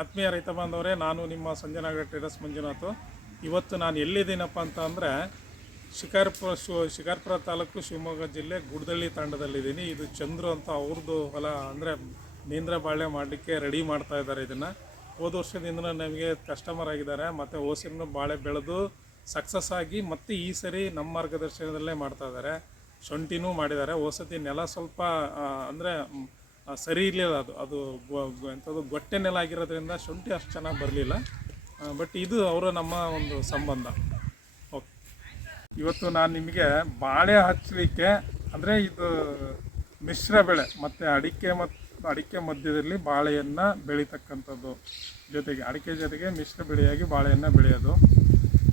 ಆತ್ಮೀಯ ರೈತ ಬಾಂಧವರೇ, ನಾನು ನಿಮ್ಮ ಸಂಜಯನಗರ ಟೆರಸ್ ಮಂಜುನಾಥ್. ಇವತ್ತು ನಾನು ಎಲ್ಲಿದ್ದೀನಪ್ಪ ಅಂತ ಅಂದರೆ ಶಿಕಾರ್ಪುರ ತಾಲೂಕು, ಶಿವಮೊಗ್ಗ ಜಿಲ್ಲೆ, ಗುಡ್ದಳ್ಳಿ ತಾಂಡದಲ್ಲಿದ್ದೀನಿ. ಇದು ಚಂದ್ರು ಅಂತ ಅವ್ರದ್ದು ಹೊಲ, ಅಂದರೆ ನೇಂದ್ರ ಬಾಳೆ ಮಾಡಲಿಕ್ಕೆ ರೆಡಿ ಮಾಡ್ತಾ ಇದ್ದಾರೆ. ಇದನ್ನು ಹೋದ ವರ್ಷದಿಂದ ನಮಗೆ ಕಸ್ಟಮರ್ ಆಗಿದ್ದಾರೆ, ಮತ್ತು ಓಸಿನ ಬಾಳೆ ಬೆಳೆದು ಸಕ್ಸಸ್ ಆಗಿ ಮತ್ತು ಈ ಸರಿ ನಮ್ಮ ಮಾರ್ಗದರ್ಶನದಲ್ಲೇ ಮಾಡ್ತಾ ಇದ್ದಾರೆ. ಶುಂಠಿನೂ ಮಾಡಿದ್ದಾರೆ. ಹೊಸತಿ ನೆಲ ಸ್ವಲ್ಪ ಅಂದರೆ ಸರಿ ಇರಲಿಲ್ಲ, ಅದು ಎಂಥದ್ದು ಗೊಟ್ಟೆ ನೆಲ ಆಗಿರೋದ್ರಿಂದ ಶುಂಠಿ ಅಷ್ಟು ಚೆನ್ನಾಗಿ ಬರಲಿಲ್ಲ. ಬಟ್ ಇದು ಅವರು ನಮ್ಮ ಒಂದು ಸಂಬಂಧ. ಓಕೆ, ಇವತ್ತು ನಾನು ನಿಮಗೆ ಬಾಳೆ ಹಚ್ಚಲಿಕ್ಕೆ, ಅಂದರೆ ಇದು ಮಿಶ್ರ ಬೆಳೆ ಮತ್ತು ಅಡಿಕೆ ಮಧ್ಯದಲ್ಲಿ ಬಾಳೆಯನ್ನು ಬೆಳೀತಕ್ಕಂಥದ್ದು, ಜೊತೆಗೆ ಅಡಿಕೆ ಜೊತೆಗೆ ಮಿಶ್ರ ಬೆಳೆಯಾಗಿ ಬಾಳೆಯನ್ನು ಬೆಳೆಯೋದು,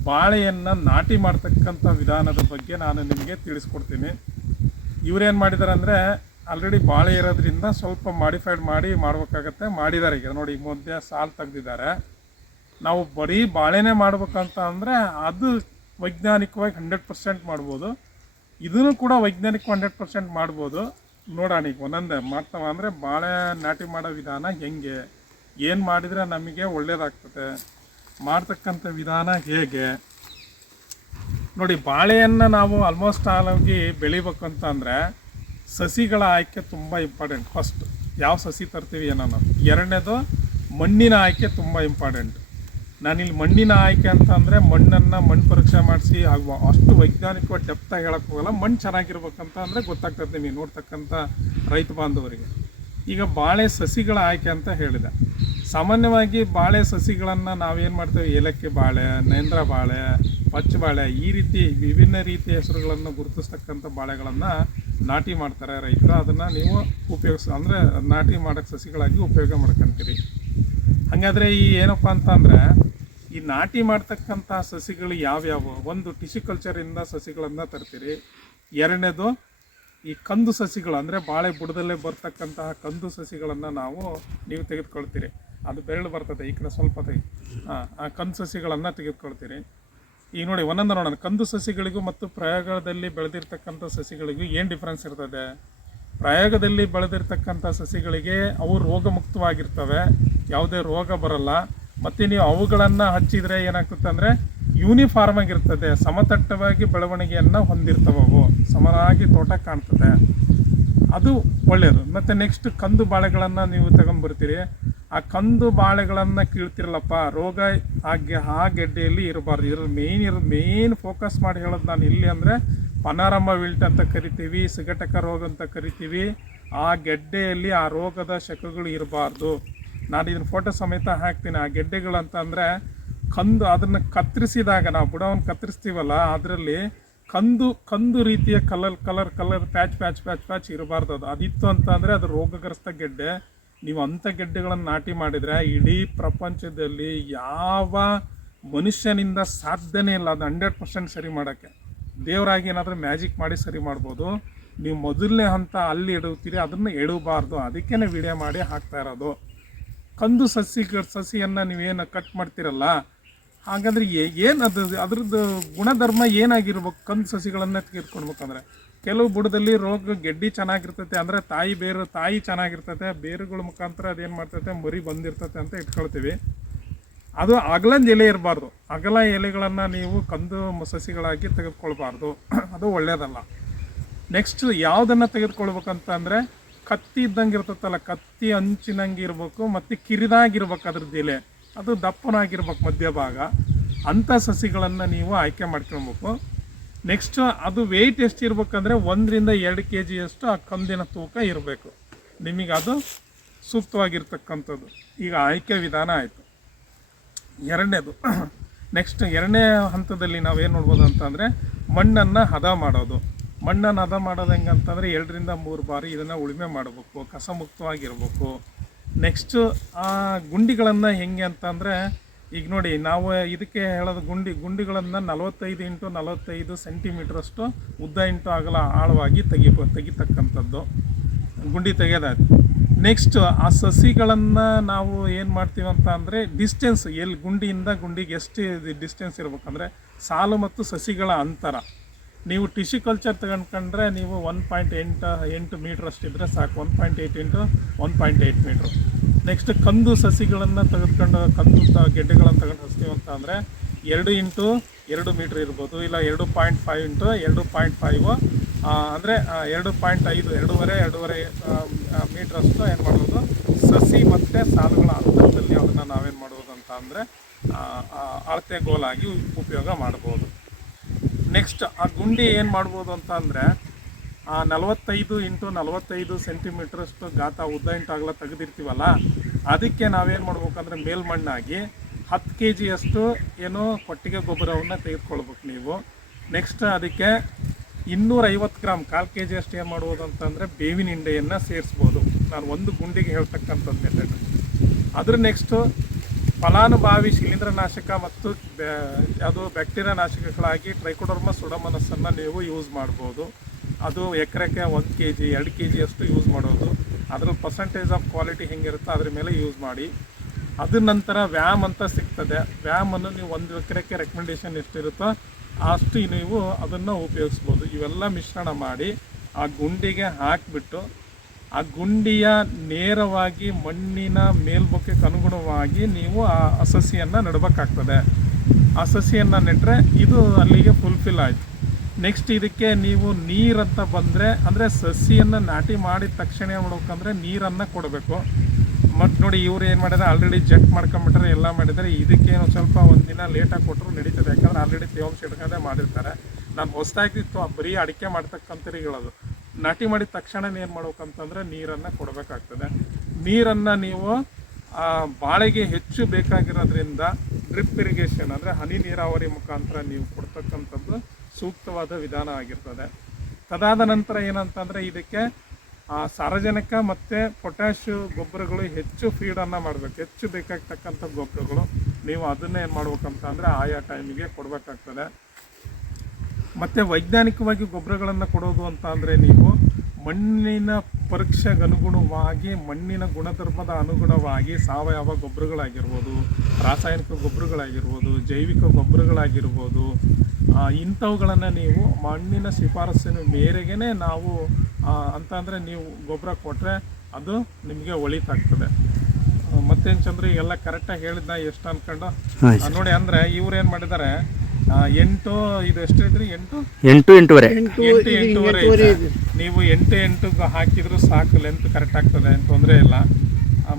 ಬಾಳೆಯನ್ನು ನಾಟಿ ಮಾಡ್ತಕ್ಕಂಥ ವಿಧಾನದ ಬಗ್ಗೆ ನಾನು ನಿಮಗೆ ತಿಳಿಸ್ಕೊಡ್ತೀನಿ. ಇವರೇನು ಮಾಡಿದ್ದಾರೆ ಅಂದರೆ, ಆಲ್ರೆಡಿ ಬಾಳೆ ಇರೋದ್ರಿಂದ ಸ್ವಲ್ಪ ಮಾಡಿಫೈಡ್ ಮಾಡಬೇಕಾಗತ್ತೆ. ಮಾಡಿದ್ದಾರೆ. ಈಗ ನೋಡಿ, ಈ ಮಧ್ಯೆ ಸಾಲು ತೆಗೆದಿದ್ದಾರೆ. ನಾವು ಬರೀ ಬಾಳೆನೇ ಮಾಡ್ಬೇಕಂತ ಅಂದರೆ ಅದು ವೈಜ್ಞಾನಿಕವಾಗಿ 100% ಮಾಡ್ಬೋದು. ಇದನ್ನು ಕೂಡ ವೈಜ್ಞಾನಿಕ 100% ಮಾಡ್ಬೋದು. ನೋಡೋಣ ಈಗ ಒಂದೊಂದೇ ಮಾಡ್ತಾವ. ಅಂದರೆ ಬಾಳೆ ನಾಟಿ ಮಾಡೋ ವಿಧಾನ ಹೆಂಗೆ, ಏನು ಮಾಡಿದರೆ ನಮಗೆ ಒಳ್ಳೆಯದಾಗ್ತದೆ, ಮಾಡ್ತಕ್ಕಂಥ ವಿಧಾನ ಹೇಗೆ ನೋಡಿ. ಬಾಳೆಯನ್ನು ನಾವು ಆಲ್ಮೋಸ್ಟ್ ಆಗಿ ಬೆಳಿಬೇಕಂತ ಅಂದರೆ ಸಸಿಗಳ ಆಯ್ಕೆ ತುಂಬ ಇಂಪಾರ್ಟೆಂಟ್. ಫಸ್ಟ್ ಯಾವ ಸಸಿ ತರ್ತೀವಿ ಏನೋ. ಎರಡನೇದು ಮಣ್ಣಿನ ಆಯ್ಕೆ ತುಂಬ ಇಂಪಾರ್ಟೆಂಟ್. ನಾನಿಲ್ಲಿ ಮಣ್ಣಿನ ಆಯ್ಕೆ ಅಂತ ಅಂದರೆ ಮಣ್ಣು ಪರೀಕ್ಷೆ ಮಾಡಿಸಿ ಆಗುವ ಅಷ್ಟು ವೈಜ್ಞಾನಿಕವಾಗಿ ಡೆಪ್ತಾಗಿ ಹೇಳಕ್ಕೆ ಹೋಗಲ್ಲ. ಮಣ್ಣು ಚೆನ್ನಾಗಿರ್ಬೇಕಂತ ಅಂದರೆ ಗೊತ್ತಾಗ್ತದೆ ನಿಮಗೆ ನೋಡ್ತಕ್ಕಂಥ ರೈತ ಬಾಂಧವರಿಗೆ. ಈಗ ಬಾಳೆ ಸಸಿಗಳ ಆಯ್ಕೆ ಅಂತ ಹೇಳಿದೆ. ಸಾಮಾನ್ಯವಾಗಿ ಬಾಳೆ ಸಸಿಗಳನ್ನು ನಾವೇನು ಮಾಡ್ತೇವೆ, ಏಲಕ್ಕಿ ಬಾಳೆ, ನೇಂದ್ರ ಬಾಳೆ, ಪಚ್ಚ ಬಾಳೆ, ಈ ರೀತಿ ವಿಭಿನ್ನ ರೀತಿಯ ಹೆಸರುಗಳನ್ನು ಗುರುತಿಸ್ತಕ್ಕಂಥ ಬಾಳೆಗಳನ್ನು ನಾಟಿ ಮಾಡ್ತಾರೆ ರೈತರು. ಅದನ್ನು ನೀವು ಅಂದರೆ ನಾಟಿ ಮಾಡೋಕ್ಕೆ ಸಸಿಗಳಾಗಿ ಉಪಯೋಗ ಮಾಡ್ಕೊತೀರಿ. ಹಾಗಾದರೆ ಈ ಏನಪ್ಪ ಅಂತಂದರೆ, ಈ ನಾಟಿ ಮಾಡ್ತಕ್ಕಂಥ ಸಸಿಗಳು ಯಾವ್ಯಾವು? ಒಂದು ಟಿಶ್ಯುಕಲ್ಚರಿಂದ ಸಸಿಗಳನ್ನು ತರ್ತೀರಿ. ಎರಡನೇದು ಈ ಕಂದು ಸಸಿಗಳು, ಅಂದರೆ ಬಾಳೆ ಬುಡದಲ್ಲೇ ಬರ್ತಕ್ಕಂತಹ ಕಂದು ಸಸಿಗಳನ್ನು ನೀವು ತೆಗೆದುಕೊಳ್ತೀರಿ. ಅದು ಬೆರಳು ಬರ್ತದೆ ಈ ಕಡೆ ಸ್ವಲ್ಪ ಆ ಕಂದು ಸಸಿಗಳನ್ನು ತೆಗೆದುಕೊಳ್ತೀರಿ. ಈಗ ನೋಡಿ ಒಂದೊಂದು ನೋಡೋಣ. ಕಂದು ಸಸಿಗಳಿಗೂ ಮತ್ತು ಪ್ರಯೋಗದಲ್ಲಿ ಬೆಳೆದಿರ್ತಕ್ಕಂಥ ಸಸಿಗಳಿಗೂ ಏನು ಡಿಫ್ರೆನ್ಸ್ ಇರ್ತದೆ? ಪ್ರಯೋಗದಲ್ಲಿ ಬೆಳೆದಿರ್ತಕ್ಕಂಥ ಸಸಿಗಳಿಗೆ ಅವು ರೋಗಮುಕ್ತವಾಗಿರ್ತವೆ, ಯಾವುದೇ ರೋಗ ಬರಲ್ಲ. ಮತ್ತು ನೀವು ಅವುಗಳನ್ನು ಹಚ್ಚಿದರೆ ಏನಾಗ್ತದೆ ಅಂದರೆ ಯೂನಿಫಾರ್ಮ್ ಆಗಿರ್ತದೆ, ಸಮತಟ್ಟವಾಗಿ ಬೆಳವಣಿಗೆಯನ್ನು ಹೊಂದಿರ್ತವೆ, ಅವು ಸಮನಾಗಿ ತೋಟ ಕಾಣ್ತದೆ, ಅದು ಒಳ್ಳೆಯದು. ಮತ್ತು ನೆಕ್ಸ್ಟ್ ಕಂದು ಬಾಳೆಗಳನ್ನು ನೀವು ತಗೊಂಡ್ಬರ್ತೀರಿ. ಆ ಕಂದು ಬಾಳೆಗಳನ್ನು ಕೀಳ್ತಿರಲ್ಲಪ್ಪ, ರೋಗ ಆ ಗೆಡ್ಡೆಯಲ್ಲಿ ಇರಬಾರ್ದು. ಇದ್ರ ಮೇನ್ ಫೋಕಸ್ ಮಾಡಿ ಹೇಳೋದು ನಾನು ಇಲ್ಲಿ ಅಂದರೆ ಪನಾರಮ್ಮ ವಿಲ್ಟ್ ಅಂತ ಕರಿತೀವಿ, ಸಿಗಟಕ ರೋಗ ಅಂತ ಕರಿತೀವಿ. ಆ ಗೆಡ್ಡೆಯಲ್ಲಿ ಆ ರೋಗದ ಶಕಗಳು ಇರಬಾರ್ದು. ನಾನು ಇದನ್ನು ಫೋಟೋ ಸಮೇತ ಹಾಕ್ತೀನಿ. ಆ ಗೆಡ್ಡೆಗಳಂತ ಅಂದರೆ ಕಂದು, ಅದನ್ನು ಕತ್ತರಿಸಿದಾಗ ನಾವು ಬುಡವನ್ನು ಕತ್ತರಿಸ್ತೀವಲ್ಲ, ಅದರಲ್ಲಿ ಕಂದು ರೀತಿಯ ಕಲರ್ ಪ್ಯಾಚ್ ಇರಬಾರ್ದು. ಅದಿತ್ತು ಅಂತ ಅಂದರೆ ಅದು ರೋಗಗ್ರಸ್ತ ಗೆಡ್ಡೆ. ನೀವು ಅಂಥ ಗೆಡ್ಡೆಗಳನ್ನು ನಾಟಿ ಮಾಡಿದರೆ ಇಡೀ ಪ್ರಪಂಚದಲ್ಲಿ ಯಾವ ಮನುಷ್ಯನಿಂದ ಸಾಧ್ಯನೇ ಇಲ್ಲ ಅದು 100% ಸರಿ ಮಾಡೋಕ್ಕೆ. ದೇವರಾಗಿ ಏನಾದರೂ ಮ್ಯಾಜಿಕ್ ಮಾಡಿ ಸರಿ ಮಾಡ್ಬೋದು. ನೀವು ಮೊದಲನೇ ಹಂತ ಅಲ್ಲಿ ಎಡುತ್ತೀರಿ, ಅದನ್ನು ಎಡಬಾರ್ದು. ಅದಕ್ಕೇ ವಿಡಿಯೋ ಮಾಡಿ ಹಾಕ್ತಾ ಇರೋದು. ಕಂದು ಸಸಿಯನ್ನು ನೀವೇನು ಕಟ್ ಮಾಡ್ತೀರಲ್ಲ, ಹಾಗಾದರೆ ಏನು ಅದ್ರದ್ದು ಗುಣಧರ್ಮ ಏನಾಗಿರ್ಬೇಕು? ಕಂದು ಸಸಿಗಳನ್ನು ತೆಗೆದುಕೊಳ್ಬೇಕಂದ್ರೆ ಕೆಲವು ಬುಡದಲ್ಲಿ ಗೆಡ್ಡೆ ಚೆನ್ನಾಗಿರ್ತೈತೆ, ಅಂದರೆ ತಾಯಿ ಚೆನ್ನಾಗಿರ್ತೈತೆ, ಬೇರುಗಳ ಮುಖಾಂತರ ಅದೇನು ಮಾಡ್ತೈತೆ, ಮರಿ ಬಂದಿರ್ತೈತೆ ಅಂತ ಇಟ್ಕೊಳ್ತೀವಿ. ಅದು ಅಗಲಂದು ಎಲೆ ಇರಬಾರ್ದು. ಅಗಲ ಎಲೆಗಳನ್ನು ನೀವು ಕಂದು ಸಸಿಗಳಾಗಿ ತೆಗೆದುಕೊಳ್ಬಾರ್ದು, ಅದು ಒಳ್ಳೆಯದಲ್ಲ. ನೆಕ್ಸ್ಟ್ ಯಾವುದನ್ನು ತೆಗೆದುಕೊಳ್ಬೇಕಂತ ಅಂದರೆ ಕತ್ತಿ ಇದ್ದಂಗೆ ಇರ್ತೈತಲ್ಲ, ಕತ್ತಿ ಅಂಚಿನಂಗೆ ಇರಬೇಕು ಮತ್ತು ಕಿರಿದಾಗಿರ್ಬೇಕು ಅದ್ರದ್ದು ಎಲೆ, ಅದು ದಪ್ಪನಾಗಿರ್ಬೇಕು ಮಧ್ಯಭಾಗ. ಅಂಥ ಸಸಿಗಳನ್ನು ನೀವು ಆಯ್ಕೆ ಮಾಡ್ಕೊಳ್ಬೇಕು. ನೆಕ್ಸ್ಟ್ ಅದು ವೆಯ್ಟ್ ಎಷ್ಟು ಇರ್ಬೇಕಂದ್ರೆ 1 ರಿಂದ 2 kg ಆ ಕಂದಿನ ತೂಕ ಇರಬೇಕು. ನಿಮಗೆ ಅದು ಸೂಕ್ತವಾಗಿರ್ತಕ್ಕಂಥದ್ದು. ಈಗ ಆಯ್ಕೆ ವಿಧಾನ ಆಯಿತು. ಎರಡನೇದು ನೆಕ್ಸ್ಟ್ ಎರಡನೇ ಹಂತದಲ್ಲಿ ನಾವೇನು ನೋಡ್ಬೋದು ಅಂತಂದರೆ ಮಣ್ಣನ್ನು ಹದ ಮಾಡೋದು. ಮಣ್ಣನ್ನು ಹದ ಮಾಡೋದು ಹೆಂಗೆ ಅಂತಂದರೆ 2 ರಿಂದ 3 ಬಾರಿ ಇದನ್ನು ಉಳುಮೆ ಮಾಡಬೇಕು, ಕಸ ಮುಕ್ತವಾಗಿರ್ಬೇಕು. ನೆಕ್ಸ್ಟು ಆ ಗುಂಡಿಗಳನ್ನು ಹೆಂಗೆ ಅಂತಂದರೆ, ಈಗ ನೋಡಿ ನಾವು ಇದಕ್ಕೆ ಹೇಳೋದು ಗುಂಡಿಗಳನ್ನು 45 × 45 ಸೆಂಟಿಮೀಟ್ರಷ್ಟು ಉದ್ದ ಇಂಟು ಅಗಲ ಆಳವಾಗಿ ತೆಗಿತಕ್ಕಂಥದ್ದು ಗುಂಡಿ ತೆಗೆಯೋದಾಯ್ತು. ನೆಕ್ಸ್ಟ್ ಆ ಸಸಿಗಳನ್ನು ನಾವು ಏನು ಮಾಡ್ತೀವಿ ಅಂತ ಅಂದರೆ ಡಿಸ್ಟೆನ್ಸ್, ಎಲ್ಲಿ ಗುಂಡಿಯಿಂದ ಗುಂಡಿಗೆ ಎಷ್ಟು ಡಿಸ್ಟೆನ್ಸ್ ಇರಬೇಕಂದ್ರೆ ಸಾಲು ಮತ್ತು ಸಸಿಗಳ ಅಂತರ. ನೀವು ಟಿಶ್ಯುಕಲ್ಚರ್ ತಗೊಂಡ್ಕೊಂಡ್ರೆ ನೀವು 1.8 ಮೀಟ್ರ್ ಅಷ್ಟಿದ್ರೆ ಸಾಕು. 1.8 × 1.8 ಮೀಟ್ರ್ ನೆಕ್ಸ್ಟ್ ಕಂದು ಸಸಿಗಳನ್ನು ತೆಗೆದುಕೊಂಡು ಗೆಡ್ಡೆಗಳನ್ನು ತಗೊಂಡು ಹಚ್ತೀವಿ ಅಂತ ಅಂದರೆ 2 ಇಂಟು 2 ಮೀಟ್ರ್ ಇರ್ಬೋದು, ಇಲ್ಲ 2.5 ಇಂಟು 2.5 ಅಂದರೆ 2.5 ಎರಡೂವರೆ ಮೀಟ್ರಷ್ಟು ಏನು ಮಾಡ್ಬೋದು, ಸಸಿ ಮತ್ತು ಸಾಲುಗಳ ಅಂತರದಲ್ಲಿ ಅದನ್ನು ನಾವೇನು ಮಾಡ್ಬೋದು ಅಂತ ಅಂದರೆ ಅಳತೆಗೋಲಾಗಿ ಉಪಯೋಗ ಮಾಡ್ಬೋದು. ನೆಕ್ಸ್ಟ್ ಆ ಗುಂಡಿ ಏನು ಮಾಡ್ಬೋದು ಅಂತ ಅಂದರೆ 45 ಇಂಟು 45 ಸೆಂಟಿಮೀಟ್ರಷ್ಟು ಗಾತ್ರ ಉದ್ದ ಇಂಟಾಗಲ ತೆಗೆದಿರ್ತೀವಲ್ಲ, ಅದಕ್ಕೆ ನಾವೇನು ಮಾಡ್ಬೇಕಂದ್ರೆ ಮೇಲ್ಮಣ್ಣಾಗಿ 10 kg ಅಷ್ಟು ಏನು ಕೊಟ್ಟಿಗೆ ಗೊಬ್ಬರವನ್ನು ತೆಗೆದುಕೊಳ್ಬೇಕು ನೀವು. ನೆಕ್ಸ್ಟ್ ಅದಕ್ಕೆ 250 ಗ್ರಾಮ್ 1/4 kg ಅಷ್ಟು ಏನು ಮಾಡ್ಬೋದು ಅಂತಂದರೆ ಬೇವಿನ ಹಿಂಡೆಯನ್ನು ಸೇರಿಸ್ಬೋದು. ನಾನು ಒಂದು ಗುಂಡಿಗೆ ಹೇಳ್ತಕ್ಕಂಥದ್ದು ಮೆಥಡ್. ಅದ್ರ ನೆಕ್ಸ್ಟು ಫಲಾನುಭವಿ ಶಿಲೀಂಧ್ರನಾಶಕ ಮತ್ತು ಅದು ಬ್ಯಾಕ್ಟೀರಿಯಾ ನಾಶಕಗಳಾಗಿ ಟ್ರೈಕೋಡರ್ಮಾ ಸುಡೋಮೋನಾಸನ್ನು ನೀವು ಯೂಸ್ ಮಾಡ್ಬೋದು. ಅದು ಎಕರೆಗೆ 1 kg 2 kg ಅಷ್ಟು ಯೂಸ್ ಮಾಡೋದು. ಅದ್ರ ಪರ್ಸೆಂಟೇಜ್ ಆಫ್ ಕ್ವಾಲಿಟಿ ಹೆಂಗಿರುತ್ತೋ ಅದ್ರ ಮೇಲೆ ಯೂಸ್ ಮಾಡಿ. ಅದ್ರ ನಂತರ ವ್ಯಾಮ್ ಅಂತ ಸಿಗ್ತದೆ. ವ್ಯಾಮನ್ನು ನೀವು 1 ಎಕರೆಗೆ ರೆಕಮೆಂಡೇಶನ್ ಎಷ್ಟಿರುತ್ತೋ ಅಷ್ಟು ನೀವು ಅದನ್ನು ಉಪಯೋಗಿಸ್ಬೋದು. ಇವೆಲ್ಲ ಮಿಶ್ರಣ ಮಾಡಿ ಆ ಗುಂಡಿಗೆ ಹಾಕಿಬಿಟ್ಟು ಆ ಗುಂಡಿಯ ನೇರವಾಗಿ ಮಣ್ಣಿನ ಮೇಲ್ಮುಖಕ್ಕೆ ಅನುಗುಣವಾಗಿ ನೀವು ಆ ಸಸಿಯನ್ನು ನೆಡಬೇಕಾಗ್ತದೆ. ಆ ಸಸಿಯನ್ನು ನೆಟ್ಟರೆ ಇದು ಅಲ್ಲಿಗೆ ಫುಲ್ಫಿಲ್ ಆಯಿತು. ನೆಕ್ಸ್ಟ್ ಇದಕ್ಕೆ ನೀವು ನೀರಂತ ಬಂದರೆ, ಅಂದರೆ ಸಸಿಯನ್ನು ನಾಟಿ ಮಾಡಿದ ತಕ್ಷಣ ಏನು ಮಾಡ್ಬೇಕಂದ್ರೆ ನೀರನ್ನು ಕೊಡಬೇಕು. ಮತ್ತು ನೋಡಿ ಇವ್ರು ಏನು ಮಾಡಿದ್ರೆ ಆಲ್ರೆಡಿ ಜೆಟ್ ಮಾಡ್ಕೊಂಬಿಟ್ರೆ ಎಲ್ಲ ಮಾಡಿದ್ದಾರೆ. ಇದಕ್ಕೇನು ಸ್ವಲ್ಪ ಒಂದಿನ ಲೇಟಾಗಿ ಕೊಟ್ಟರು ನಡೀತದೆ, ಯಾಕಂದರೆ ಆಲ್ರೆಡಿ ತೇವಾಂಶ ಹಿಡ್ಕೊಂಡೇ ಮಾಡಿರ್ತಾರೆ. ನಾನು ಹೊಸದಾಗಿ ಬರೀ ಅಡಿಕೆ ಮಾಡ್ತಕ್ಕಂಥರಿಗಳದು ನಾಟಿ ಮಾಡಿದ ತಕ್ಷಣ ಏನು ಮಾಡ್ಬೇಕಂತಂದರೆ ನೀರನ್ನು ಕೊಡಬೇಕಾಗ್ತದೆ. ನೀರನ್ನು ನೀವು ಬಾಳೆಗೆ ಹೆಚ್ಚು ಬೇಕಾಗಿರೋದ್ರಿಂದ ಡ್ರಿಪ್ ಇರಿಗೇಷನ್ ಅಂದರೆ ಹನಿ ನೀರಾವರಿ ಮುಖಾಂತರ ನೀವು ಕೊಡ್ತಕ್ಕಂಥದ್ದು ಸೂಕ್ತವಾದ ವಿಧಾನ ಆಗಿರ್ತದೆ. ತದಾದ ನಂತರ ಏನಂತಂದರೆ ಇದಕ್ಕೆ ಸಾರಜನಕ ಮತ್ತು ಪೊಟ್ಯಾಶ್ ಗೊಬ್ಬರಗಳು ಹೆಚ್ಚು ಫೀಡನ್ನು ಮಾಡಬೇಕು. ಹೆಚ್ಚು ಬೇಕಾಗ್ತಕ್ಕಂಥ ಗೊಬ್ಬರಗಳು ನೀವು ಅದನ್ನೇ ಏನು ಮಾಡ್ಬೇಕಂತ ಅಂದರೆ ಆಯಾ ಟೈಮಿಗೆ ಕೊಡಬೇಕಾಗ್ತದೆ. ಮತ್ತು ವೈಜ್ಞಾನಿಕವಾಗಿ ಗೊಬ್ಬರಗಳನ್ನು ಕೊಡೋದು ಅಂತ ಅಂದರೆ ನೀವು ಮಣ್ಣಿನ ಪರೀಕ್ಷೆಗೆ ಅನುಗುಣವಾಗಿ, ಮಣ್ಣಿನ ಗುಣಧರ್ಮದ ಅನುಗುಣವಾಗಿ ಸಾವಯವ ಗೊಬ್ಬರಗಳಾಗಿರ್ಬೋದು, ರಾಸಾಯನಿಕ ಗೊಬ್ಬರಗಳಾಗಿರ್ಬೋದು, ಜೈವಿಕ ಗೊಬ್ಬರಗಳಾಗಿರ್ಬೋದು, ಇಂಥವುಗಳನ್ನು ನೀವು ಮಣ್ಣಿನ ಶಿಫಾರಸ್ಸಿನ ಮೇರೆಗೆ ನಾವು ಅಂತಂದರೆ ನೀವು ಗೊಬ್ಬರ ಕೊಟ್ಟರೆ ಅದು ನಿಮಗೆ ಒಳಿತಾಗ್ತದೆ. ಮತ್ತೇನು ಚಂದ್ರ ಎಲ್ಲ ಕರೆಕ್ಟಾಗಿ ಹೇಳಿದ್ನ ಎಷ್ಟು ಅಂದ್ಕೊಂಡು ನೋಡಿ. ಅಂದರೆ ಇವ್ರು ಏನು ಮಾಡಿದ್ದಾರೆ 8 ಇದು ಎಷ್ಟು ಇದ್ರಿ 8 8 ನೀವು 8 ಹಾಕಿದ್ರು ಸಾಕು, ಲೆಂತ್ ಕರೆಕ್ಟ್ ಆಗ್ತದೆ, ಏನು ತೊಂದರೆ ಇಲ್ಲ.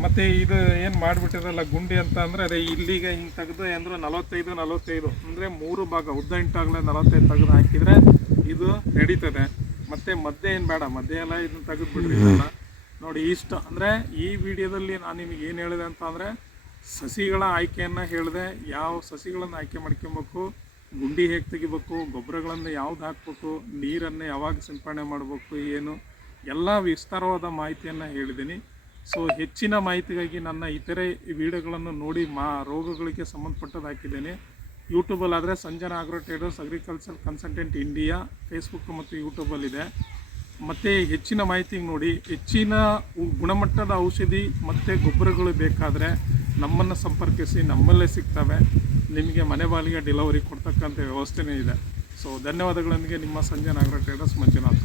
ಮತ್ತು ಇದು ಏನು ಮಾಡಿಬಿಟ್ಟಿರಲ್ಲ ಗುಂಡಿ ಅಂತ ಅಂದರೆ ಅದೇ ಇಲ್ಲಿಗೆ ಹಿಂಗೆ ತೆಗೆದು ಅಂದ್ರೆ 45 ಅಂದರೆ 3 ಭಾಗ ಉದ್ದ ಇಂಟಾಗಲೇ 45 ತೆಗೆದು ಹಾಕಿದರೆ ಇದು ನಡೀತದೆ. ಮತ್ತು ಮಧ್ಯೆ ಏನು ಬೇಡ, ಮಧ್ಯೆ ಎಲ್ಲ ಇದನ್ನು ತೆಗೆದುಬಿಡ್ರಿ ಇದನ್ನು ನೋಡಿ. ಇಷ್ಟು ಅಂದರೆ ಈ ವಿಡಿಯೋದಲ್ಲಿ ನಾನು ನಿಮಗೆ ಏನು ಹೇಳಿದೆ ಅಂತ ಅಂದರೆ ಸಸಿಗಳ ಆಯ್ಕೆಯನ್ನು ಹೇಳಿದೆ. ಯಾವ ಸಸಿಗಳನ್ನು ಆಯ್ಕೆ ಮಾಡ್ಕೊಬೇಕು, ಗುಂಡಿ ಹೇಗೆ ತೆಗಿಬೇಕು, ಗೊಬ್ಬರಗಳನ್ನು ಯಾವ್ದು ಹಾಕಬೇಕು, ನೀರನ್ನು ಯಾವಾಗ ಸಿಂಪಡಣೆ ಮಾಡಬೇಕು, ಏನು ಎಲ್ಲ ವಿಸ್ತಾರವಾದ ಮಾಹಿತಿಯನ್ನು ಹೇಳಿದ್ದೀನಿ. ಸೊ ಹೆಚ್ಚಿನ ಮಾಹಿತಿಗಾಗಿ ನನ್ನ ಇತರೆ ವಿಡಿಯೋಗಳನ್ನು ನೋಡಿ ರೋಗಗಳಿಗೆ ಸಂಬಂಧಪಟ್ಟದ್ದು ಹಾಕಿದ್ದೇನೆ. ಯೂಟ್ಯೂಬಲ್ಲಾದರೆ Sanjana agro traders agriculture consultant India Facebook ಮತ್ತು ಯೂಟ್ಯೂಬಲ್ಲಿದೆ. ಮತ್ತು ಹೆಚ್ಚಿನ ಮಾಹಿತಿಗೆ ನೋಡಿ. ಹೆಚ್ಚಿನ ಗುಣಮಟ್ಟದ ಔಷಧಿ ಮತ್ತು ಗೊಬ್ಬರಗಳು ಬೇಕಾದರೆ ನಮ್ಮನ್ನು ಸಂಪರ್ಕಿಸಿ, ನಮ್ಮಲ್ಲೇ ಸಿಗ್ತವೆ. ನಿಮಗೆ ಮನೆ ಬಾಗಿಲಿಗೆ ಡೆಲಿವರಿ ಕೊಡ್ತಕ್ಕಂಥ ವ್ಯವಸ್ಥೆನೇ ಇದೆ. ಸೊ ಧನ್ಯವಾದಗಳೊಂದಿಗೆ ನಿಮ್ಮ ಸಂಜನಾ ಆಗ್ರೋ ಟ್ರೇಡರ್ಸ್ ಮಂಜುನಾಥ್.